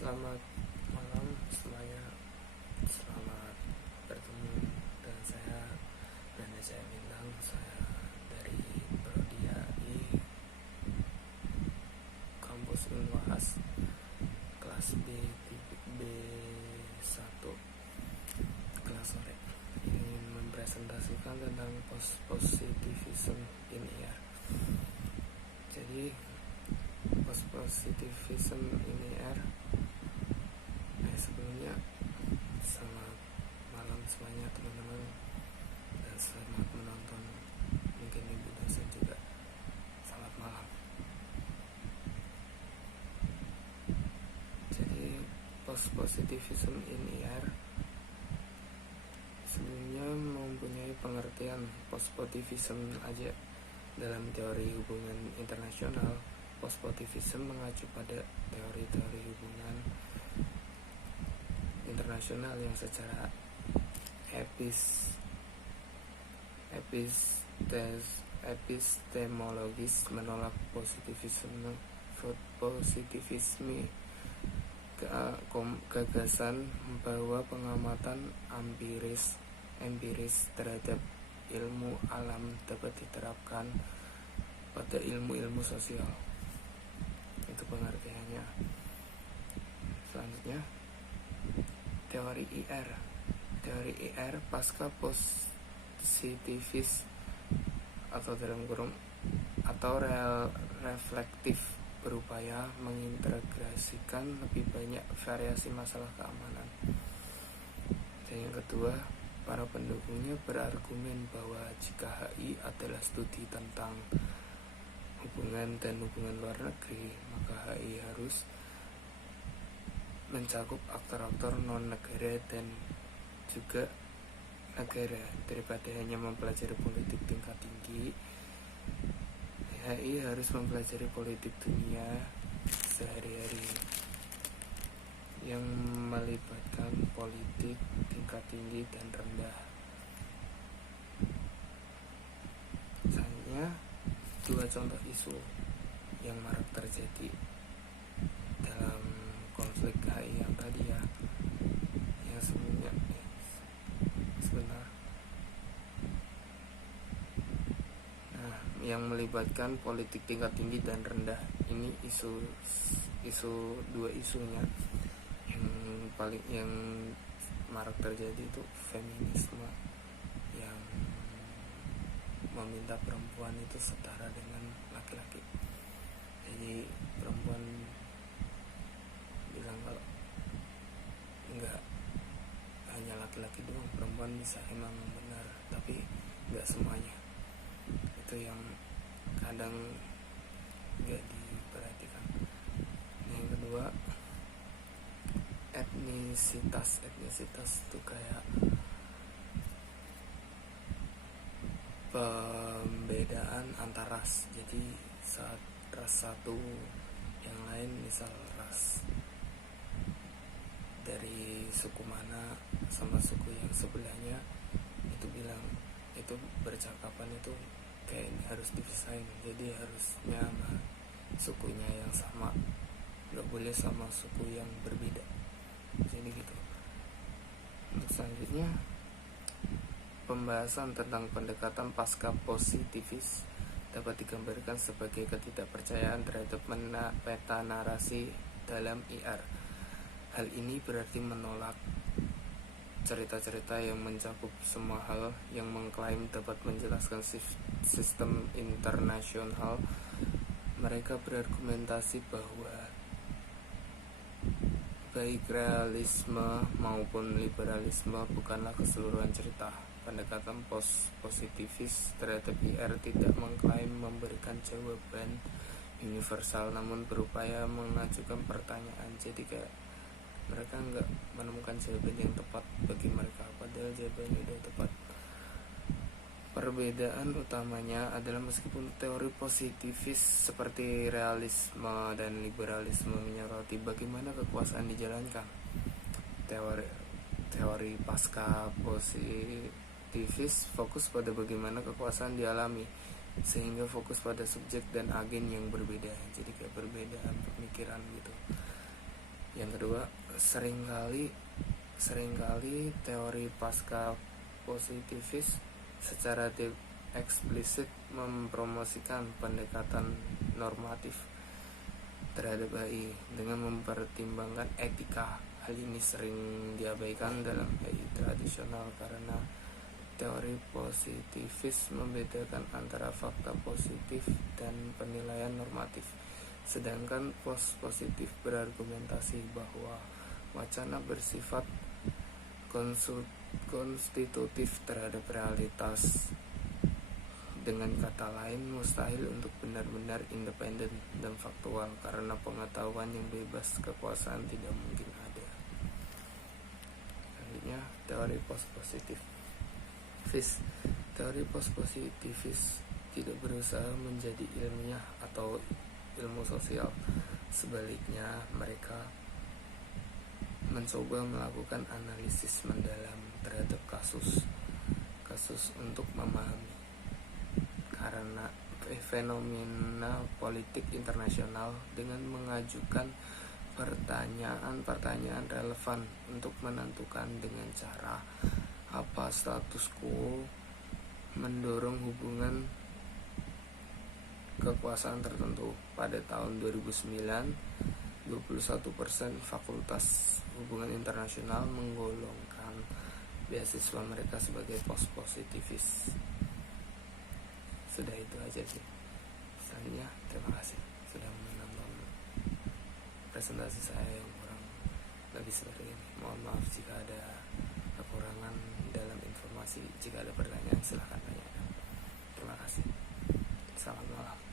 Selamat malam semuanya. Selamat bertemu dengan saya Branda Jaya Bintang. Saya dari Prodi AI Kampus Unwahas kelas B1 kelas sore. Ingin mempresentasikan tentang positivism in IR. Jadi positivism in IR. Sebelumnya selamat malam semuanya teman-teman, dan selamat menonton. Mungkin ibu dosen juga selamat malam. Jadi positivism in IR sebelumnya mempunyai pengertian positivism aja. Dalam teori hubungan internasional, positivism mengacu pada teori-teori hubungan internasional yang secara epistemologis menolak positivisme, gagasan bahwa pengamatan empiris terhadap ilmu alam dapat diterapkan pada ilmu-ilmu sosial. Itu pengertiannya. Selanjutnya, teori IR pasca positivis atau dalam kurung atau reflektif berupaya mengintegrasikan lebih banyak variasi masalah keamanan. Dan yang kedua, para pendukungnya berargumen bahwa jika HI adalah studi tentang hubungan dan hubungan luar negeri, maka HI harus mencakup aktor-aktor non-negara dan juga negara. Daripada hanya mempelajari politik tingkat tinggi, HI harus mempelajari politik dunia sehari-hari yang melibatkan politik tingkat tinggi dan rendah. Misalnya, dua contoh isu yang marak terjadi dalam konflik HI yang tadi ya, yang sebelumnya sebentar. Nah, yang melibatkan politik tingkat tinggi dan rendah ini dua isunya yang marak terjadi itu feminisme yang meminta perempuan itu setara dengan laki-laki. Jadi perempuan bilang kalau enggak, hanya laki-laki doang, perempuan bisa emang benar, tapi enggak semuanya. Itu yang kadang enggak diperhatikan. Yang kedua, etnisitas itu kayak pembedaan antar ras. Jadi saat ras satu yang lain, misal ras dari suku mana sama suku yang sebelahnya, itu bilang, itu bercakapan itu kayak harus dipisahin. Jadi harusnya sama sukunya yang sama, gak boleh sama suku yang berbeda. Jadi gitu. Untuk selanjutnya, pembahasan tentang pendekatan pasca positivis dapat digambarkan sebagai ketidakpercayaan terhadap peta narasi dalam IR. Hal ini berarti menolak cerita-cerita yang mencakup semua hal, yang mengklaim dapat menjelaskan sistem internasional. Mereka berargumentasi bahwa baik realisme maupun liberalisme bukanlah keseluruhan cerita. Pendekatan positivis terhadap IR tidak mengklaim memberikan jawaban universal, namun berupaya mengajukan pertanyaan. Jadi kayak mereka nggak menemukan jawaban yang tepat bagi mereka, padahal jawabannya udah tepat. Perbedaan utamanya adalah meskipun teori positivis seperti realisme dan liberalisme menyoroti bagaimana kekuasaan dijalankan, teori pasca positivis fokus pada bagaimana kekuasaan dialami, sehingga fokus pada subjek dan agen yang berbeda. Jadi kayak perbedaan pemikiran gitu. Yang kedua, seringkali teori pasca positivis secara eksplisit mempromosikan pendekatan normatif terhadap AI dengan mempertimbangkan etika. Hal ini sering diabaikan dalam AI tradisional karena teori positivis membedakan antara fakta positif dan penilaian normatif, sedangkan post-positif berargumentasi bahwa wacana bersifat konstitutif terhadap realitas. Dengan kata lain, mustahil untuk benar-benar independen dan faktual karena pengetahuan yang bebas kekuasaan tidak mungkin ada. Selanjutnya, teori post-positivis. Teori post-positivis tidak berusaha menjadi ilmiah atau ilmu sosial. Sebaliknya, mereka mencoba melakukan analisis mendalam terhadap kasus untuk memahami karena fenomena politik internasional dengan mengajukan pertanyaan relevan untuk menentukan dengan cara apa status quo mendorong hubungan kekuasaan tertentu. Pada tahun 2009, 21% Fakultas Hubungan Internasional menggolongkan beasiswa mereka sebagai post-positivis. Sudah itu aja sih. Selanjutnya, terima kasih sudah menonton presentasi saya yang kurang lebih seperti ini. Mohon maaf jika ada kekurangan dalam informasi. Jika ada pertanyaan, silahkan tanyakan. Terima kasih. Selamat malam.